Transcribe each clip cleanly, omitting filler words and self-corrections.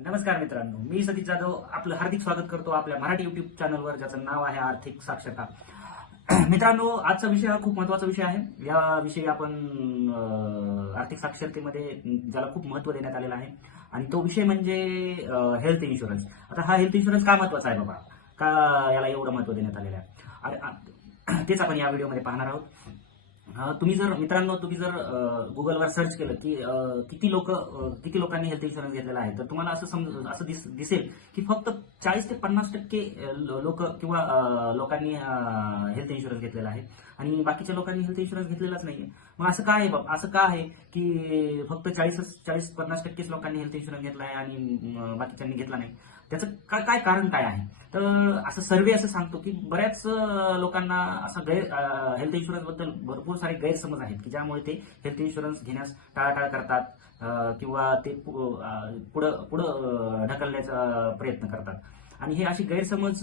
नमस्कार मित्रांनो, मी सतीश जाधव आपलं हार्दिक स्वागत करतो आपल्या मराठी युट्यूब चॅनलवर, ज्याचं नाव आहे आर्थिक साक्षरता. मित्रांनो, आजचा विषय हा खूप महत्त्वाचा विषय आहे. याविषयी आपण आर्थिक साक्षरतेमध्ये ज्याला खूप महत्त्व देण्यात आलेलं आहे, आणि तो विषय म्हणजे हेल्थ इन्शुरन्स. आता हा हेल्थ इन्शुरन्स का महत्त्वाचा आहे बाबा, का याला एवढं महत्त्व देण्यात आलेलं आहे, तेच आपण या व्हिडिओमध्ये पाहणार आहोत. तुम्ही जर गुगलवर सर्च केलं की किती लोकांनी हेल्थ इन्शुरन्स घेतलेला आहे, तर तुम्हाला असं दिसेल की फक्त 40 ते 50% लोक किंवा लोकांनी हेल्थ इन्शुरन्स घेतलेला आहे, आणि बाकीच्या लोकांनी हेल्थ इन्शुरन्स घेतलेलाच नाहीये. मग असं काय आहे बाबा, असं का आहे की फक्त 40-50% लोकांनी हेल्थ इन्शुरन्स घेतला आहे आणि बाकीच्यांनी घेतला नाही? त्याचं काय कारण काय आहे? तर असं सर्वे असं सांगतो की बऱ्याच लोकांना असं हेल्थ इन्शुरन्स बद्दल भरपूर सारे गैरसमज आहेत, की ज्यामुळे ते हेल्थ इन्शुरन्स घेण्यास टाळाटाळ करतात, किंवा ते पुढं पुढं ढकलण्याचा प्रयत्न करतात. आणि हे अशी गैरसमज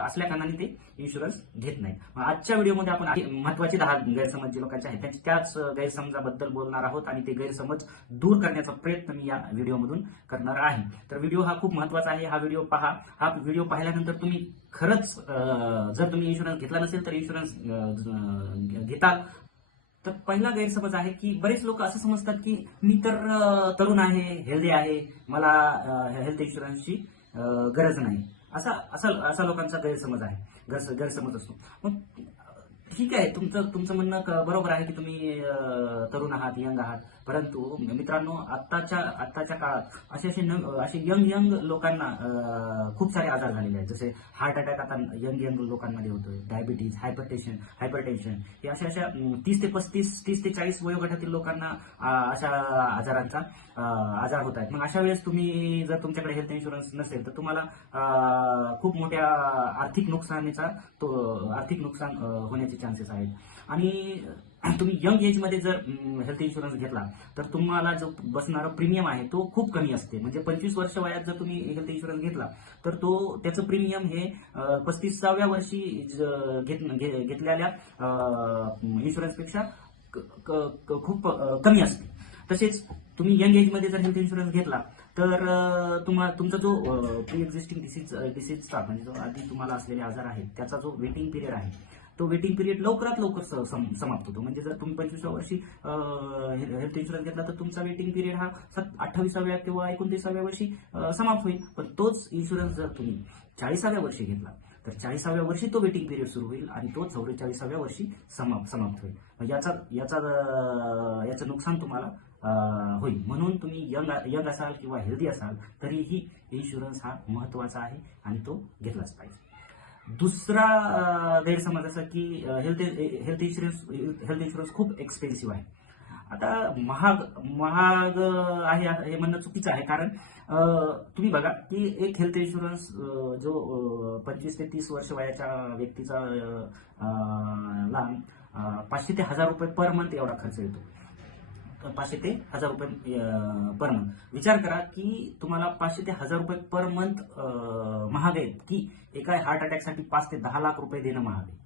असल्या कारणाने ते इन्शुरन्स घेत नाहीत. मग आजच्या व्हिडिओमध्ये आपण महत्वाचे 10 गैरसमज जे लोकांचे आहेत त्याच गैरसमजाबद्दल बोलणार आहोत, आणि ते गैरसमज दूर करण्याचा प्रयत्न मी या व्हिडिओमधून करणार आहे. तर व्हिडिओ हा खूप महत्वाचा आहे. हा व्हिडिओ पहा. हा व्हिडिओ पाहिल्यानंतर तुम्ही खरंच जर तुम्ही इन्शुरन्स घेतला नसेल तर इन्शुरन्स घेताल. तर पहिला गैरसमज आहे की बरेच लोक असं समजतात की मी तर तरुण आहे, हेल्दी आहे, मला हेल्थ इन्शुरन्सची गरज नाही. असा असा असा लोकांचा गैरसमज आहे, गैरसमज असतो. मग ठीक आहे, तुमचं तुमचं म्हणणं बरोबर आहे की तुम्ही तरुण आहात, यंग आहात. परंतु मित्रांनो, आत्ताच्या काळात असे यंग लोकांना खूप सारे आजार झालेले आहेत. जसे हार्ट अटॅक आता यंग लोकांमध्ये होतोय, डायबिटीज, हायपरटेन्शन हे अशा 30 ते 40 वयोगटातील लोकांना अशा आजारांचा आजार होत आहेत. मग अशा वेळेस तुम्ही जर तुमच्याकडे हेल्थ इन्शुरन्स नसेल तर तुम्हाला खूप मोठ्या आर्थिक नुकसान होण्याचे चान्सेस आहेत. आणि तुम्ही यंग एजमध्ये जर हेल्थ इन्शुरन्स घेतला तर तुम्हाला जो बसणारा प्रीमियम आहे तो खूप कमी असते. म्हणजे 25 वर्ष वयात जर तुम्ही हेल्थ इन्शुरन्स घेतला तर त्याचं प्रीमियम हे 35व्या वर्षी घेतलेल्या इन्शुरन्सपेक्षा खूप कमी असते. तसेच तुम्ही यंग एजमध्ये जर हेल्थ इन्शुरन्स घेतला तर तुमचा जो प्री एक्झिस्टिंग डिसीजचा म्हणजे जो आधी तुम्हाला असलेले आजार आहेत त्याचा जो वेटिंग पिरियड आहे, तो वेटिंग पिरियड लवकरात लवकर समाप्त होतो. म्हणजे जर तुम्ही 25व्या वर्षी हेल्थ इन्शुरन्स घेतला तर तुमचा वेटिंग पिरियड हा 28व्या किंवा 29व्या वर्षी समाप्त होईल. पण तोच इन्शुरन्स जर तुम्ही 40व्या वर्षी घेतला तर 40व्या वर्षी तो वेटिंग पिरियड सुरू होईल आणि तो 44व्या वर्षी समाप्त होईल. याचं नुकसान तुम्हाला होईल. म्हणून तुम्ही यंग असाल किंवा हेल्दी असाल तरीही इन्शुरन्स हा महत्वाचा आहे आणि तो घेतलाच पाहिजे. दुसरा गैरसमज असा की हेल्थ इन्शुरन्स खूप एक्सपेन्सिव्ह आहे. आता महाग आहे हे म्हणणं चुकीचं आहे. कारण तुम्ही बघा की एक हेल्थ इन्शुरन्स जो 25 ते 30 वर्ष वयाच्या व्यक्तीचा ला 500 ते 1000 रुपये पर मंथ एवढा खर्च येतो. 500 ते 1000 रुपये पर मंथ. विचार करा की तुम्हाला 500 ते 1000 रुपये पर मंथ महाग आहेत, की एका हार्ट अटॅकसाठी 5 ते 10 लाख रुपये देणं महाग आहे.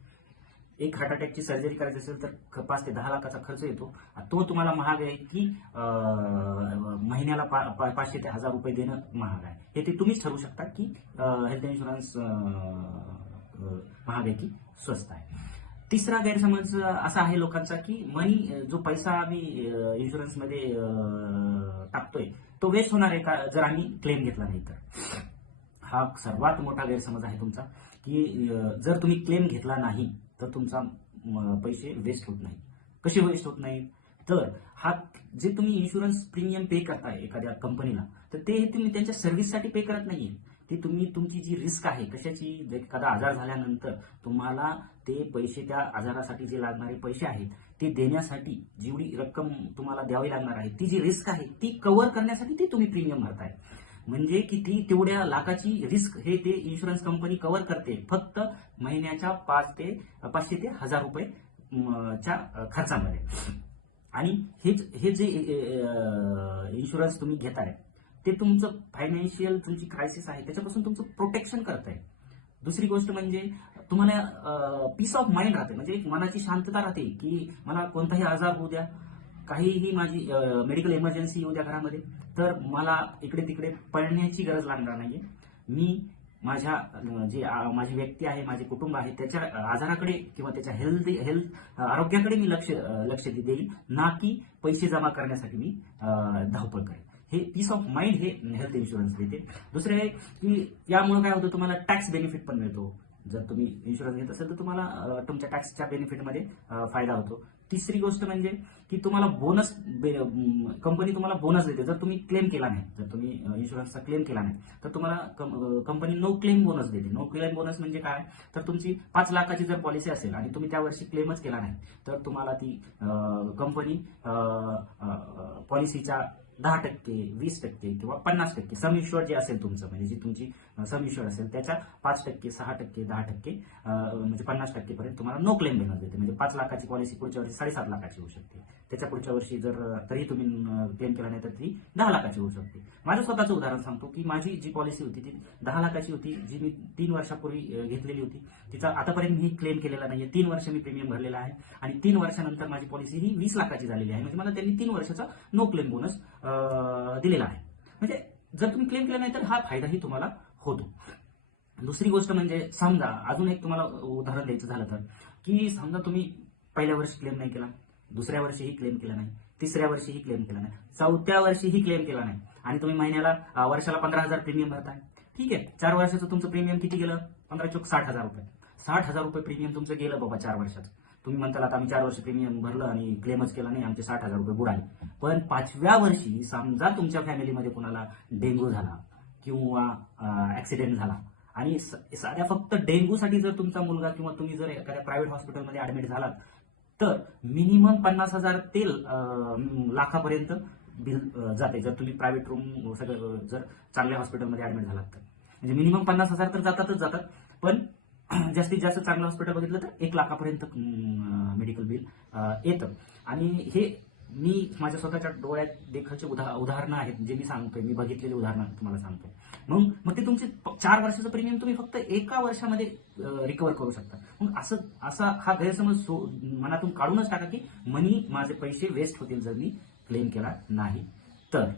एक हार्ट अटॅकची सर्जरी करायची असेल तर 5 ते 10 लाखाचा खर्च येतो. तो तुम्हाला महाग आहे की महिन्याला 500 ते 1000 रुपये देणं महाग आहे? हे ते तुम्हीच ठरवू शकता की हेल्थ इन्शुरन्स महाग आहे की स्वस्त आहे. तिसरा गैरसमज असा आहे लोकांचा की जो पैसा आम्ही इन्शुरन्समध्ये टाकतोय तो वेस्ट होणार आहे का जर आम्ही क्लेम घेतला नाही तर? हा सर्वात मोठा गैरसमज आहे तुमचा, की जर तुम्ही क्लेम घेतला नाही तर तुमचा पैसे वेस्ट होत नाही. कसे वेस्ट होत नाही? तर जे तुम्ही इन्शुरन्स प्रीमियम पे करताय एखाद्या कंपनीला, तर ते तुम्ही त्यांच्या सर्व्हिससाठी पे करत नाहीये. ते तुमची जी रिस्क आहे कशाची, एखादा आजार झाल्यानंतर तुम्हाला ते पैसे, त्या आजारासाठी जे लागणारे पैसे आहेत ते देण्यासाठी जेवढी रक्कम तुम्हाला द्यावी लागणार आहे, ती जी रिस्क आहे ती कव्हर करण्यासाठी ते तुम्ही प्रीमियम भरताय. म्हणजे किती तेवढ्या लाखाची रिस्क हे ते इन्शुरन्स कंपनी कव्हर करते फक्त महिन्याच्या 500 ते 1000 रुपये च्या खर्चामध्ये. आणि हे जे इन्शुरन्स तुम्ही घेताय ते तुमचं फायनान्शियल, तुमची क्रायसिस आहे त्याच्यापासून तुमचं प्रोटेक्शन करताय. दुसरी गोष्ट म्हणजे तुम्हाला पीस ऑफ माइंड राहते, म्हणजे एक मनाची शांतता राहते की मला कोणताही आजार होऊ द्या, काहीही माझी मेडिकल इमर्जन्सी येऊ द्या घरामध्ये, तर मला इकडे तिकडे पळण्याची गरज लागणार नाहीये. मी माझ्या माझी व्यक्ती आहे, माझे कुटुंब आहे, त्याच्या आजाराकडे किंवा त्याच्या हेल्थ आरोग्याकडे मी लक्ष देईल, ना की पैसे जमा करण्यासाठी मी धावपळ करेन. हे पीस ऑफ माइंड हे हेल्थ इन्शुरन्स देते. दुसरे आहे की यामुळे काय होतं, तुम्हाला टॅक्स बेनिफिट पण मिळतो. जर तुम्ही इन्शुरन्स घेत असेल तर तुम्हाला तुमच्या टॅक्सच्या बेनिफिटमध्ये फायदा होतो. तिसरी गोष्ट म्हणजे की तुम्हाला बोनस, कंपनी तुम्हाला बोनस देते जर तुम्ही क्लेम केला नाही. जर तुम्ही इन्शुरन्सचा क्लेम केला नाही तर तुम्हाला कंपनी नो क्लेम बोनस देते. नो क्लेम बोनस म्हणजे काय, तर तुमची 5 लाखाची जर पॉलिसी असेल आणि तुम्ही त्या वर्षी क्लेमच केला नाही तर तुम्हाला ती कंपनी पॉलिसीच्या 10%, 20% किंवा 50% सम इन्शुअर्ड जे असेल तुमचं, म्हणजे जी तुमची सम इन्शुअर्ड असेल त्याच्या 5%, 6%, 10% म्हणजे 50% पर्यंत तुम्हाला नो क्लेम बोनस देते. म्हणजे 5 लाखाची पॉलिसी पुढच्या वर्षी 7.5 लाखाची होऊ शकते. त्याच्या पुढच्या वर्षी जर तरी तुम्ही क्लेम केला नाही तर ती 10 लाखाची होऊ शकते. माझं स्वतःचं उदाहरण सांगतो की माझी जी पॉलिसी होती ती 10 लाखाची होती, जी मी 3 वर्षापूर्वी घेतलेली होती. तिचा आतापर्यंत मी क्लेम केलेला नाहीये. 3 वर्ष मी प्रीमियम भरलेला आहे आणि 3 वर्षानंतर माझी पॉलिसी ही 20 लाखाची झालेली आहे. म्हणजे मला त्यांनी 3 वर्षाचा नो क्लेम बोनस दिलेला आहे. म्हणजे जर तुम्ही क्लेम केला नाही तर हा फायदाही तुम्हाला होतो. दुसरी गोष्ट म्हणजे समजा अजून एक तुम्हाला उदाहरण द्यायचं झालं तर, की समजा तुम्ही पहिल्या वर्षी क्लेम नाही केला, दुसऱ्या वर्षीही क्लेम केला नाही, तिसऱ्या वर्षीही क्लेम केला नाही, चौथ्या वर्षीही क्लेम केला नाही आणि तुम्ही महिन्याला वर्षाला 15,000 प्रीमियम भरताय. ठीक आहे, 4 वर्षाचं तुमचं प्रीमियम किती गेलं, 15 चोक 60,000 रुपये. 60,000 रुपये प्रीमियम तुमचं गेलं बाबा 4 वर्षाचं. तुम्ही म्हणताल आता आम्ही 4 वर्ष प्रीमियम भरलं आणि क्लेमच केला नाही, आमचे 60,000 रुपये बुडाले. पण 5व्या वर्षी समजा तुमच्या फॅमिलीमध्ये कुणाला डेंग्यू झाला किंवा ऍक्सिडेंट झाला आणि साध्या फक्त डेंग्यूसाठी जर तुमचा मुलगा किंवा तुम्ही जर एखाद्या प्रायव्हेट हॉस्पिटलमध्ये ऍडमिट झालात तर मिनिमम 50,000 ते लाखापर्यंत बिल जाते. जर तुम्ही प्रायव्हेट रूम सगळं जर चांगल्या हॉस्पिटलमध्ये ऍडमिट झालात तर म्हणजे मिनिमम 50,000 तर जातात. पण जास्तीत जास्त चांगलं हॉस्पिटल बघितलं तर 1 लाखापर्यंत मेडिकल बिल येतं. आणि हे मी माझ्या स्वतःच्या डोळ्यात देखाचे उदाहरणं आहेत जे मी सांगतोय, मी बघितलेली उदाहरणं तुम्हाला सांगतोय. मग ते तुमचे 4 वर्षाचं प्रीमियम तुम्ही फक्त 1 वर्षामध्ये रिकव्हर करू शकता. मग असा हा गैरसमज मनातून काढूनच टाका की माझे पैसे वेस्ट होतील जर मी क्लेम केला नाही तर.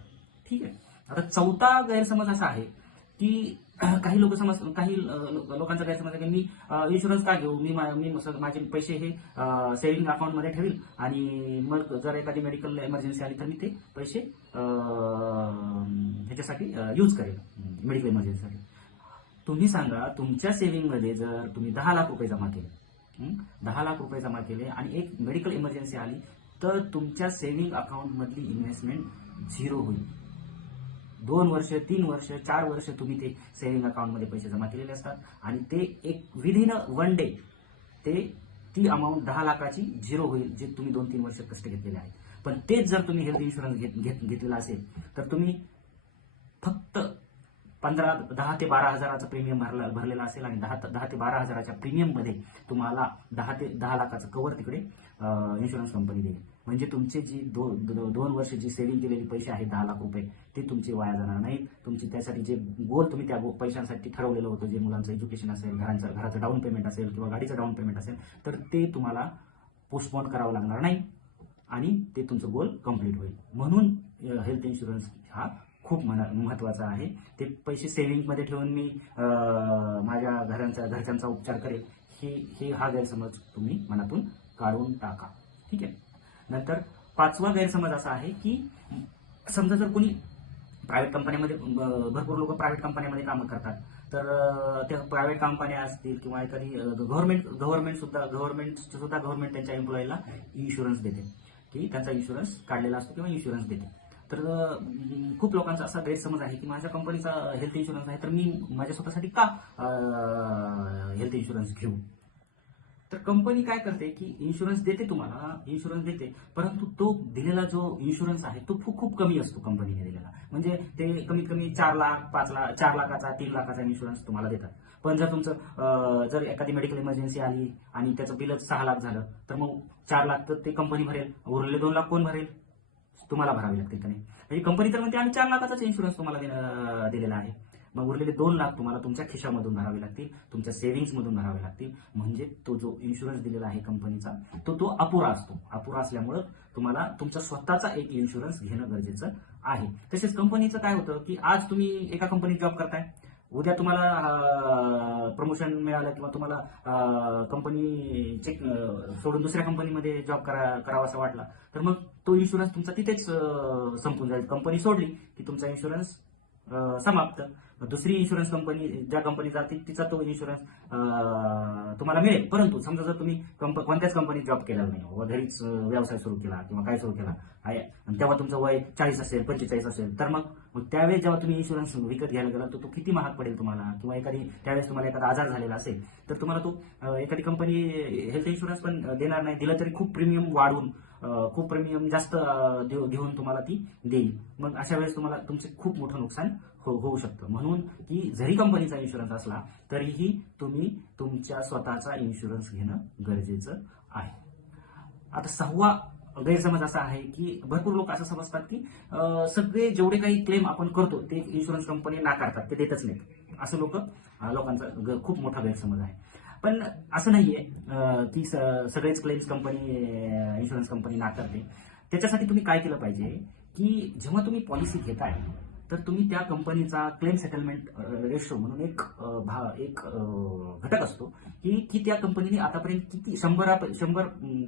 ठीक आहे. आता चौथा गैरसमज असा आहे की काही लोकांचा गैरसमज आहे की मी इन्शुरन्स का घेऊ, मी माझे पैसे हे सेव्हिंग अकाउंटमध्ये ठेवील आणि मग जर एखादी मेडिकल इमर्जन्सी आली तर मी ते पैसे ह्याच्यासाठी यूज करेल, मेडिकल इमर्जन्सीसाठी. तुम्ही सांगा, तुमच्या सेव्हिंगमध्ये जर तुम्ही 10 लाख रुपये जमा केले, 10 लाख रुपये जमा केले आणि एक मेडिकल इमर्जन्सी आली तर तुमच्या सेव्हिंग अकाउंटमधली इन्व्हेस्टमेंट झिरो होईल. 2 वर्ष, 3 वर्ष, 4 वर्ष तुम्ही ते सेव्हिंग अकाउंटमध्ये पैसे जमा केलेले असतात आणि ते एक विदिन 1 डे ती अमाऊंट 10 लाखाची झिरो होईल, जे तुम्ही 2-3 वर्ष कष्ट घेतलेले आहेत. पण तेच जर तुम्ही हेल्थ इन्शुरन्स घेतलेला असेल तर तुम्ही फक्त 10 ते 12 हजाराचा प्रीमियम भरलेला असेल आणि 10 ते 12 हजाराच्या प्रीमियममध्ये तुम्हाला 10 लाखाचं कव्हर तिकडे इन्शुरन्स कंपनी देईल. म्हणजे तुमचे जी 2 वर्ष जी सेव्हिंग केलेली पैसे आहेत 10 लाख रुपये ते तुमचे वाया जाणार नाहीत. तुमची त्यासाठी जे गोल तुम्ही त्या पैशांसाठी ठरवलेलं होतं, जे मुलांचं एज्युकेशन असेल, घराचं डाऊन पेमेंट असेल किंवा गाडीचं डाऊन पेमेंट असेल, तर ते तुम्हाला पोस्टपोन करावं लागणार नाही आणि ते तुमचं गोल कम्प्लीट होईल. म्हणून हेल्थ इन्शुरन्स हा खूप महत्वाचा आहे. ते पैसे सेव्हिंगमध्ये ठेवून मी माझ्या घरच्यांचा उपचार करेल, हा गैरसमज तुम्ही मनातून काढून टाका. ठीक आहे. नंतर 5वा गैरसमज असा आहे की समजा जर कोणी प्रायव्हेट कंपन्यामध्ये, भरपूर लोक प्रायव्हेट कंपन्यामध्ये कामं करतात, तर त्या प्रायव्हेट कंपन्या असतील किंवा एखादी गव्हर्नमेंट सुद्धा त्यांच्या एम्प्लॉईला इन्शुरन्स देते की त्यांचा इन्शुरन्स काढलेला असतो किंवा इन्शुरन्स देते. तर खूप लोकांचा असा गैरसमज आहे की माझ्या कंपनीचा हेल्थ इन्शुरन्स आहे तर मी माझ्या स्वतःसाठी का हेल्थ इन्शुरन्स घेऊ. तर कंपनी काय करते की इन्शुरन्स देते, तुम्हाला इन्शुरन्स देते, परंतु तो दिलेला जो इन्शुरन्स आहे तो खूप कमी असतो कंपनीने दिलेला. म्हणजे ते कमीत कमी 4 लाख, 5 लाख, 4 लाखाचा, 3 लाखाचा इन्शुरन्स तुम्हाला देतात. पण जर तुमचं जर एखादी मेडिकल इमर्जन्सी आली आणि त्याचं बिलच 6 लाख झालं तर मग 4 लाख तर ते कंपनी भरेल, उरलेले 2 लाख कोण भरेल, तुम्हाला भरावे लागतील का नाही. म्हणजे कंपनी तर म्हणते आम्ही 4 लाखाचाच इन्शुरन्स तुम्हाला दिलेला आहे. मग उरलेले 2 लाख तुम्हाला तुमच्या खिशामधून भरावे लागतील, तुमच्या सेव्हिंग्समधून भरावे लागतील. म्हणजे तो जो इन्शुरन्स दिलेला आहे कंपनीचा तो अपुरा असतो. अपुरा असल्यामुळं तुम्हाला तुमचा स्वतःचा एक इन्शुरन्स घेणं गरजेचं आहे. तसेच कंपनीचं काय होतं की आज तुम्ही एका कंपनीत जॉब करताय, उद्या तुम्हाला प्रमोशन मिळालं किंवा तुम्हाला कंपनी सोडून दुसऱ्या कंपनीमध्ये जॉब करावासा वाटला, तर मग तो इन्शुरन्स तुमचा तिथेच संपून जाईल. कंपनी सोडली की तुमचा इन्शुरन्स समाप्त. दुसरी इन्शुरन्स कंपनी ज्या कंपनी जातील तिचा तो इन्शुरन्स तुम्हाला मिळेल. परंतु समजा जर तुम्ही कोणत्याच कंपनीत जॉब केला नाही व घरीच व्यवसाय सुरू केला किंवा काय सुरू केला आहे आणि तेव्हा तुमचं वय 40 असेल 45 असेल, तर मग त्यावेळेस जेव्हा तुम्ही इन्शुरन्स विकत घ्यायला गेला तर तो किती महाग पडेल तुम्हाला, किंवा त्यावेळेस तुम्हाला एखादा आजार झालेला असेल तर तुम्हाला तो एखादी कंपनी हेल्थ इन्शुरन्स पण देणार नाही. दिलं तरी खूप प्रीमियम वाढवून खूप प्रीमियम जास्त घेऊन तुम्हाला ती देईल. मग अशा वेळेस तुम्हाला तुमचे खूप मोठं नुकसान होऊ शकतं. म्हणून की जरी कंपनीचा इन्शुरन्स असला तरीही तुम्ही तुमच्या स्वतःचा इन्शुरन्स घेणं गरजेचं आहे. आता 6वा गैरसमज असा आहे की भरपूर लोक असं समजतात की सगळे जेवढे काही क्लेम आपण करतो ते इन्शुरन्स कंपनी नाकारतात, ते देतच नाहीत. असं लोकांचा खूप मोठा गैरसमज आहे. पण असं नाहीये की सगळेच क्लेम्स इन्शुरन्स कंपनी नाकारते. त्याच्यासाठी तुम्ही काय केलं पाहिजे की जेव्हा तुम्ही पॉलिसी घेताय तर तुम्ही त्या कंपनीचा क्लेम सेटलमेंट रेशो म्हणून एक घटक असतो की त्या कंपनीने आतापर्यंत किती 100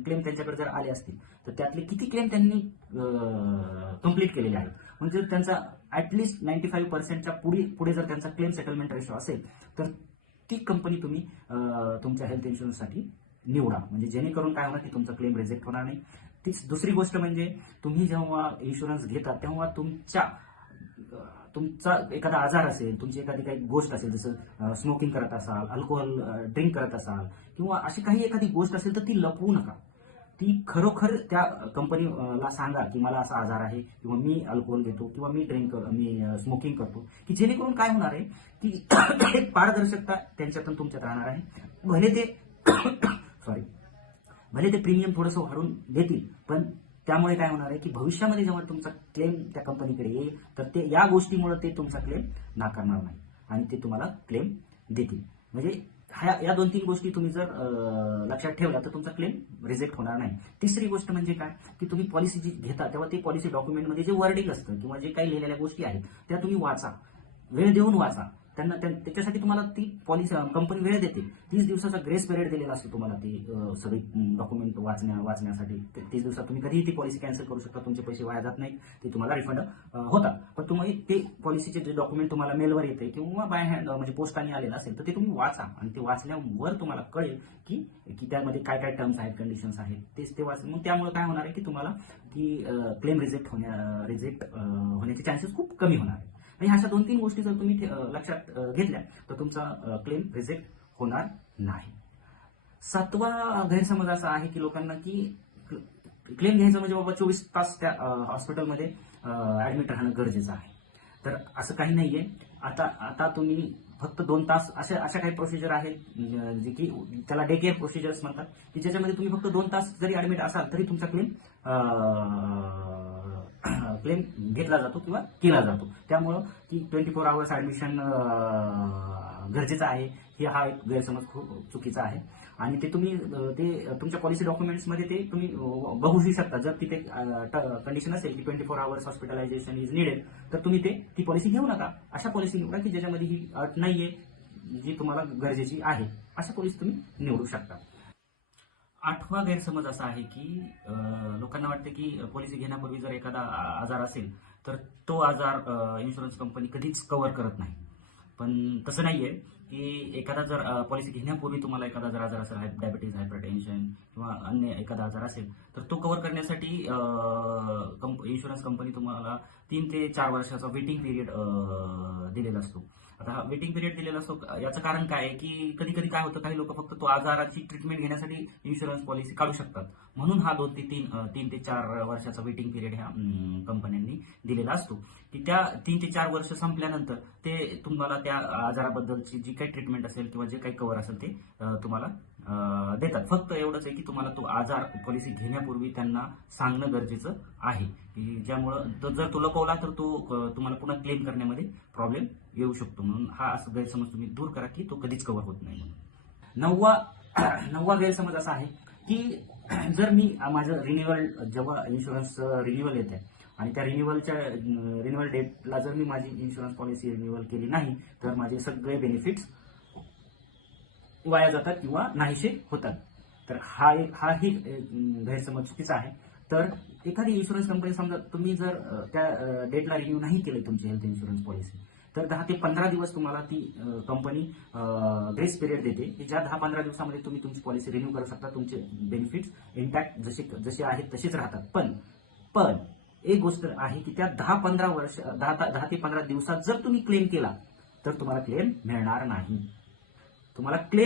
क्लेम त्यांच्याकडे जर आले असतील तर त्यातले किती क्लेम त्यांनी कंप्लीट केलेले आहेत. म्हणजे त्यांचा ऍटलिस्ट 95% पुढे जर त्यांचा क्लेम सेटलमेंट रेशो असेल तर ती कंपनी तुम्ही तुमच्या हेल्थ इन्शुरन्ससाठी निवडा. म्हणजे जेणेकरून काय होणार की तुमचा क्लेम रिजेक्ट होणार नाही. तीच दुसरी गोष्ट म्हणजे तुम्ही जेव्हा इन्शुरन्स घेता तेव्हा तुमचा एखादा आजार असेल, तुमची एखादी काही गोष्ट असेल, जसं स्मोकिंग करत असाल, अल्कोहोल ड्रिंक करत असाल किंवा अशी एखादी गोष्ट असेल तर ती लपवू नका. ती खरोखर त्या कंपनीला सांगा की मला असा आजार आहे किंवा मी अल्कोहोल घेतो किंवा मी स्मोकिंग करतो, की जेणेकरून काय होणार आहे की एक पारदर्शकता त्यांच्यातून तुमच्यात राहणार आहे. भले ते प्रीमियम थोडंसं वाढवून देतील, पण त्यामुळे काय होणार आहे की भविष्यामध्ये जेव्हा तुमचा क्लेम त्या कंपनीकडे येईल तर ते या गोष्टीमुळे ते तुमचा क्लेम नाकारणार नाही आणि ते तुम्हाला क्लेम देतील. म्हणजे या 2-3 गोष्टी तुम्ही जर लक्षात ठेवल्या तर तुमचा क्लेम रिजेक्ट होणार नाही. तिसरी गोष्ट म्हणजे काय की तुम्ही पॉलिसी जी घेता तेव्हा ते पॉलिसी डॉक्युमेंटमध्ये जे वर्डिंग असतं किंवा जे काही लिहिलेल्या गोष्टी आहेत त्या तुम्ही वाचा, वेळ देऊन वाचा. त्याच्यासाठी तुम्हाला ती पॉलिसी कंपनी वेळ देते. 30 दिवसाचा ग्रेस पिरियड दिलेला असतो तुम्हाला ती सगळी डॉक्युमेंट वाचण्यासाठी. 30 दिवसात तुम्ही कधीही ती पॉलिसी कॅन्सल करू शकता, तुमचे पैसे वाया जात नाहीत, ते तुम्हाला रिफंड होतात. पण तुम्ही ते पॉलिसीचे जे डॉक्युमेंट तुम्हाला मेलवर येते किंवा बाय हँड म्हणजे पोस्टाने आलेलं असेल तर ते तुम्ही वाचा आणि ते वाचल्यावर तुम्हाला कळेल की त्यामध्ये काय काय टर्म्स आहेत, कंडिशन्स आहेत, ते वाच. मग त्यामुळे काय होणार आहे की तुम्हाला की क्लेम रिजेक्ट होण्याचे चान्सेस खूप कमी होणार आहे. आणि अशा 2-3 गोष्टी जर तुम्ही लक्षात घेतल्या तर तुमचा क्लेम रिजेक्ट होणार नाही. 7वा गैरसमज असा आहे की लोकांना की क्लेम घ्यायचं म्हणजे बाबा 24 तास त्या हॉस्पिटलमध्ये ऍडमिट राहणं गरजेचं आहे. तर असं काही नाहीये. आता तुम्ही फक्त 2 तास अशा काही प्रोसिजर आहेत जे की त्याला डे केअर प्रोसिजर्स म्हणतात, की ज्याच्यामध्ये तुम्ही फक्त 2 तास जरी ऍडमिट असाल तरी तुमचा क्लेम घेतला जातो किंवा केला जातो. त्यामुळं की 24 आवर्स ऍडमिशन गरजेचं आहे हा एक गैरसमज खूप चुकीचा आहे. आणि ते तुम्ही तुमच्या पॉलिसी डॉक्युमेंट्समध्ये ते तुम्ही बघूही शकता. जर तिथे कंडिशन असेल की 24 आवर्स हॉस्पिटलायझेशन इज निडेड तर तुम्ही ती पॉलिसी घेऊ नका. अशा पॉलिसी निवडा की ज्याच्यामध्ये ही अट नाहीये जी तुम्हाला गरजेची आहे, अशा पॉलिसी तुम्ही निवडू शकता. 8वा गैरसमज असा आहे की लोकांना वाटते की पॉलिसी घेण्यापूर्वी जर एखादा आजार असेल तर तो आजार इन्शुरन्स कंपनी कधीच कव्हर करत नाही. पण तसं नाहीये की एखादा जर पॉलिसी घेण्यापूर्वी तुम्हाला एखादा जर आजार असेल, डायबिटीज, हायपरटेन्शन किंवा अन्य एखादा आजार असेल तर तो कव्हर करण्यासाठी इन्शुरन्स कंपनी तुम्हाला 3 ते 4 वर्षाचा वेटिंग पिरियड दिलेला असतो. आता हा वेटिंग पिरियड दिलेला असतो याचं कारण काय आहे की कधी कधी काय होतं, काही लोक फक्त तो आजाराची ट्रीटमेंट घेण्यासाठी इन्शुरन्स पॉलिसी काढू शकतात. म्हणून हा 3 ते 4 वर्षाचा वेटिंग पिरियड ह्या कंपन्यांनी दिलेला असतो की त्या 3 ते 4 वर्ष संपल्यानंतर ते तुम्हाला त्या आजाराबद्दलची जी काही ट्रीटमेंट असेल किंवा जे काही कव्हर असेल ते तुम्हाला देतात. फक्त एवढंच आहे की तुम्हाला तो आजार पॉलिसी घेण्यापूर्वी त्यांना सांगणं गरजेचं आहे, की ज्यामुळं जर तो लपवला तर तो तुम्हाला पुन्हा क्लेम करण्यामध्ये प्रॉब्लेम येऊ शकतो. म्हणून हा असं गैरसमज तुम्ही दूर करा की तो कधीच कव्हर होत नाही. नववा गैरसमज असा आहे की जर मी माझं रिन्युअल, जेव्हा इन्शुरन्स रिन्युअल येत आहे आणि त्या रिन्युअल डेटला जर मी माझी इन्शुरन्स पॉलिसी रिन्युअल केली नाही तर माझे सगळे बेनिफिट्स वाया जातात किंवा नाहीसे होतात. तर हाही गैरसमज चुकीचा आहे. तर एखादी इन्शुरन्स कंपनी, समजा तुम्ही जर त्या डेटला रिन्यू नाही केले तुमची हेल्थ इन्शुरन्स पॉलिसी, तर 10 ते 15 दिवस तुम्हाला ती कंपनी ग्रेस पिरियड देते, की ज्या 10-15 दिवसामध्ये तुम्ही तुमची पॉलिसी रिन्यू करू शकता. तुमचे बेनिफिट्स इंटॅक्ट जसे आहेत तसेच राहतात. पण एक गोष्ट आहे की त्या 10 ते 15 दिवसात जर तुम्ही क्लेम केला तर तुम्हाला क्लेम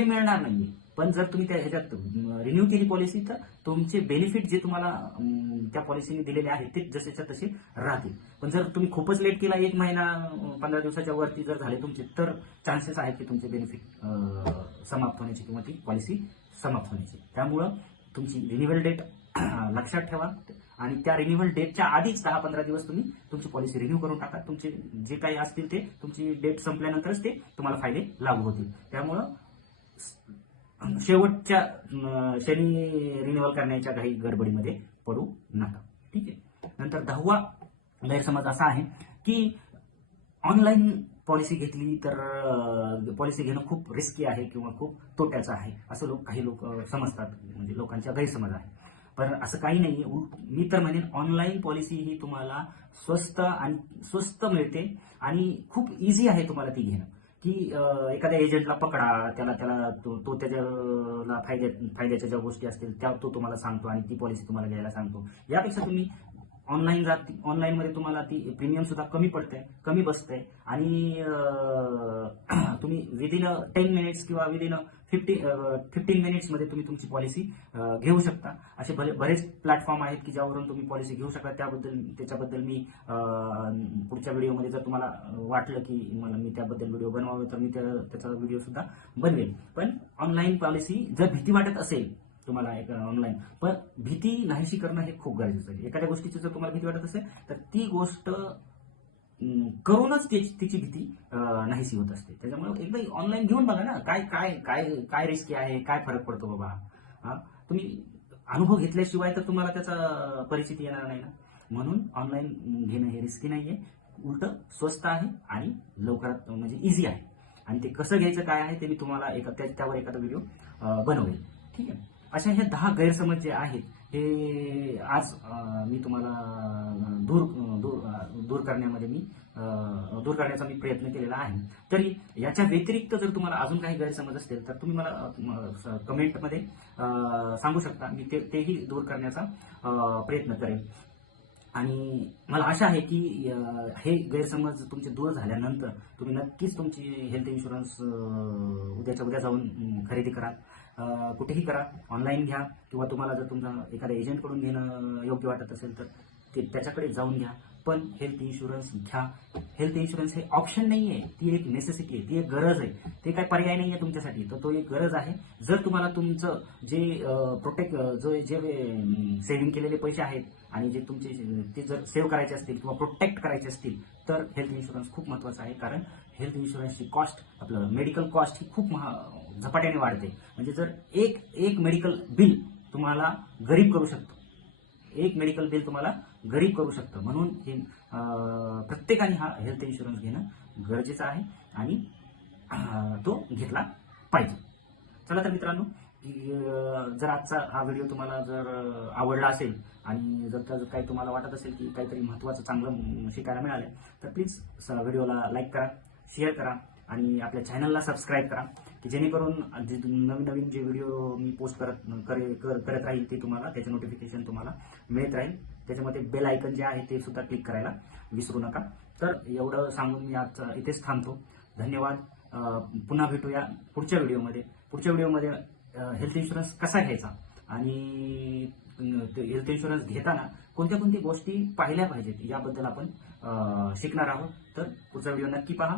मिळणार नाही. पण जर तुम्ही त्या ह्याच्यात रिन्यू केली पॉलिसी तर तुमचे बेनिफिट जे तुम्हाला त्या पॉलिसीने दिलेले आहेत ते जसेच्या तसे राहतील. पण जर तुम्ही खूपच लेट केला, 1 महिना 15 दिवसाच्या वरती जर झाले तुमचे, तर चान्सेस आहेत की तुमचे बेनिफिट समाप्त होण्याची किंवा ती पॉलिसी समाप्त होण्याची. त्यामुळं तुमची रिन्युअल डेट लक्षात ठेवा आणि त्या रिन्युअल डेटच्या आधीच 10-15 दिवस तुम्ही तुमची पॉलिसी रिन्यू करून टाका. तुमचे जे काही असतील ते तुमची डेट संपल्यानंतरच ते तुम्हाला फायदे लागू होतील. त्यामुळं शेवटच्या क्षणी रिन्युअल करण्याच्या काही गडबडीमध्ये पडू नका. ठीक आहे. नंतर 10वा गैरसमज असा आहे की ऑनलाईन पॉलिसी घेतली तर पॉलिसी घेणं खूप रिस्की आहे किंवा खूप तोट्याचं आहे, असं काही लोक समजतात. म्हणजे लोकांचा गैरसमज आहे. पण असं काही नाही. मी तर म्हणेन ऑनलाईन पॉलिसी ही तुम्हाला स्वस्त मिळते आणि खूप इझी आहे तुम्हाला ती घेणं. की एखाद्या एजंटला पकडा, त्याला तो त्याच्याला फायद्याच्या ज्या गोष्टी असतील त्या तो तुम्हाला सांगतो आणि ती पॉलिसी तुम्हाला घ्यायला सांगतो. यापेक्षा तुम्ही ऑनलाईनमध्ये तुम्हाला ती प्रीमियम सुद्धा कमी बसते आणि तुम्ही विदिन 10 मिनिट्स किंवा विदिन 15 मिनिट्समध्ये तुम्ही तुमची पॉलिसी घेऊ शकता. असे बरेच प्लॅटफॉर्म आहेत की ज्यावरून तुम्ही पॉलिसी घेऊ शकता. त्याच्याबद्दल मी पुढच्या व्हिडिओमध्ये, जर तुम्हाला वाटलं की मी त्याबद्दल व्हिडिओ बनवावे तर मी त्याचा व्हिडिओ सुद्धा बनवेल. पण ऑनलाईन पॉलिसी जर भीती वाटत असेल तुम्हाला एक ऑनलाईन, पण भीती नाहीशी करणं हे खूप गरजेचं आहे. एखाद्या गोष्टीची जर तुम्हाला भीती वाटत असेल तर ती गोष्ट करूनच तिची भीती नाहीशी होत असते. त्याच्यामुळे एकदा ऑनलाईन घेऊन बघा ना, काय रिस्की आहे, काय फरक पडतो बाबा. तुम्ही अनुभव घेतल्याशिवाय तर तुम्हाला त्याचा परिचिती येणार नाही ना. म्हणून ऑनलाईन घेणं हे रिस्की नाहीये, उलट स्वस्त आहे आणि लवकरात म्हणजे इझी आहे. आणि ते कसं घ्यायचं काय आहे ते मी तुम्हाला त्यावर एखादा व्हिडिओ बनवेल. ठीक आहे. अशा ह्या 10 गैरसमज जे आहेत हे आज मी तुम्हाला दूर करण्याचा मी प्रयत्न केलेला आहे. तरी याच्या व्यतिरिक्त जर तुम्हाला अजून काही गैरसमज असतील तर तुम्ही मला कमेंटमध्ये सांगू शकता. मी तेही दूर करण्याचा प्रयत्न करेन. आणि मला आशा आहे की हे गैरसमज तुमचे दूर झाल्यानंतर तुम्ही नक्कीच तुमची हेल्थ इन्शुरन्स उद्याच्या उद्या जाऊन खरेदी करा. कुठेही करा, ऑनलाईन घ्या किंवा तुम्हाला जर तुमचा एखाद्या एजंटकडून घेणं योग्य वाटत असेल तर त्याच्याकडे जाऊन घ्या. पण हेल्थ इन्शुरन्स घ्या. हेल्थ इन्शुरन्स हे ऑप्शन नाही आहे, ती एक नेसेसिटी आहे, ती एक गरज आहे. ते काय पर्याय नाही आहे तुमच्यासाठी, तर तो एक गरज आहे. जर तुम्हाला तुमचं जे सेव्हिंग केलेले पैसे आहेत आणि जे तुमचे ते जर सेव्ह करायचे असतील किंवा प्रोटेक्ट करायचे असतील तर हेल्थ इन्शुरन्स खूप महत्त्वाचं आहे. कारण हेल्थ इन्शुरन्सची कॉस्ट, आपलं मेडिकल कॉस्ट ही खूप झपाट्याने वाढते. म्हणजे जर एक मेडिकल बिल तुम्हाला गरीब करू शकतो, म्हणून हे प्रत्येकाने हा हेल्थ इन्शुरन्स घेणं गरजेचं आहे आणि तो घेतला पाहिजे. चला तर मित्रांनो, जर आजचा हा व्हिडिओ तुम्हाला जर आवडला असेल आणि जर काही तुम्हाला वाटत असेल की काहीतरी महत्त्वाचं चांगलं शिकायला मिळालं तर प्लीज व्हिडिओला लाईक करा, शेअर करा आणि आपल्या चॅनलला सबस्क्राईब करा, की जेणेकरून नवीन जे व्हिडिओ मी पोस्ट करत राहील ते तुम्हाला, त्याचे नोटिफिकेशन तुम्हाला मिळत राहील. त्याच्यामध्ये बेल आयकन जे आहे ते सुद्धा क्लिक करायला विसरू नका. तर एवढं सांगून मी आज इथेच थांबतो. धन्यवाद. पुन्हा भेटूया पुढच्या व्हिडिओमध्ये हेल्थ इन्शुरन्स कसा घ्यायचा आणि हेल्थ इन्शुरन्स घेताना कोणत्या गोष्टी पाहिल्या पाहिजेत याबद्दल आपण शिकणार आहोत. तर पुढचा व्हिडिओ नक्की पहा.